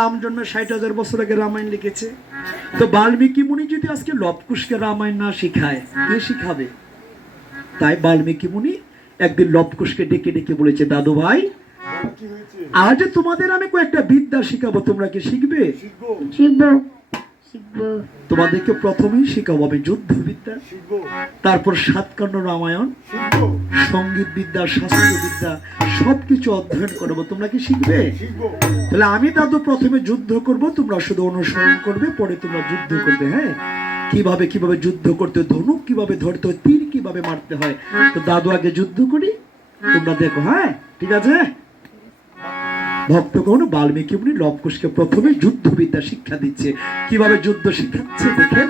রাম জন্মে ষাট হাজার বছর আগে রামায়ণ লিখেছে। তো বাল্মীকি মুনি যদি আজকে লবকুশকে রামায়ণ না শিখায় কে শিখাবে? তাই বাল্মীকি মুনি একদিন লবকুশকে ডেকে ডেকে বলেছে দাদু ভাই আজ তোমাদের আমি কয়েকটা বিদ্যা শিখাবো তোমরা কি শিখব। শিখব। তোমাদেরকে প্রথমেই শিখাবো আমি যুদ্ধ বিদ্যা শিখব তারপর সাতকাণ্ড রামায়ণ সংগীত বিদ্যা শাস্ত্র বিদ্যা সবকিছু অধ্যয়ন করব। তোমরা কি শিখবে? তাহলে আমি দাদু প্রথমে যুদ্ধ করব তোমরা শুধু অনুসরণ করবে পরে তোমরা যুদ্ধ করবে হ্যাঁ? কীভাবে কীভাবে যুদ্ধ করতে হয়, ধনুক কীভাবে ধরতে হয় তীর কীভাবে মারতে হয়? তো দাদু আগে যুদ্ধ করি তোমরা দেখো হ্যাঁ? ঠিক আছে? ভক্তগণ বাল্মীকি মুনি লবকুশকে প্রথমে যুদ্ধবিদ্যা শিক্ষা দিচ্ছে। কীভাবে যুদ্ধ শিখাচ্ছে দেখেন?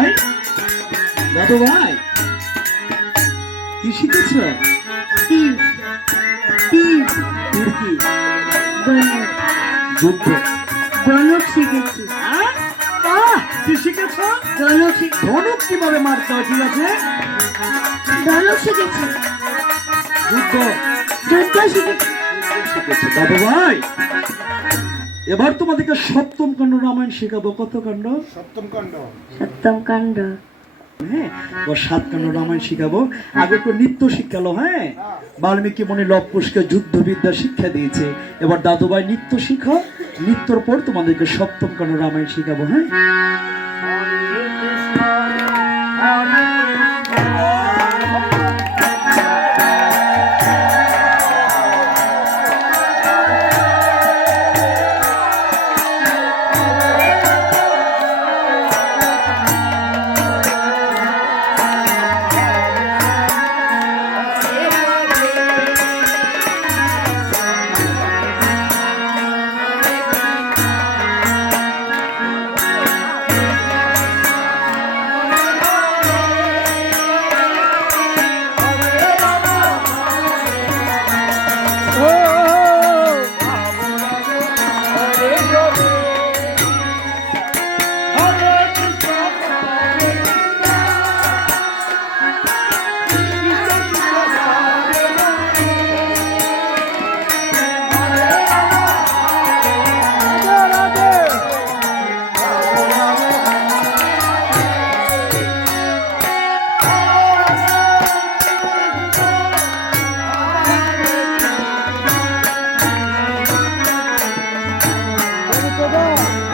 ভাই? দাদু ভাই? কি শিখেছ? তীর কি? গণক যুদ্ধ। গণক শিখেছি। বাহ, কি শিখেছ? গণক ধনুক কীভাবে মারতে হয় ঠিক আছে? গণক শিখেছি। যুদ্ধ। যুদ্ধ শিখেছি। শিখেছে। দাদু ভাই? এবার তোমাদেরকে সপ্তম কাণ্ড রামায়ণ শেখাবো। কত কাণ্ড? সপ্তম কাণ্ড। সপ্তম কাণ্ড। হ্যাঁ ও সাত কাণ্ড রামায়ণ শিখাবো। আগে তো নৃত্য শিখালো হ্যাঁ? বাল্মীকি মনে লবকুশকে যুদ্ধবিদ্যা শিক্ষা দিয়েছে। এবার দাদুভাই নৃত্য শিখো নৃত্যর পর তোমাদেরকে সপ্তম কাণ্ড রামায়ণ শিখাবো হ্যাঁ? Amsterdam.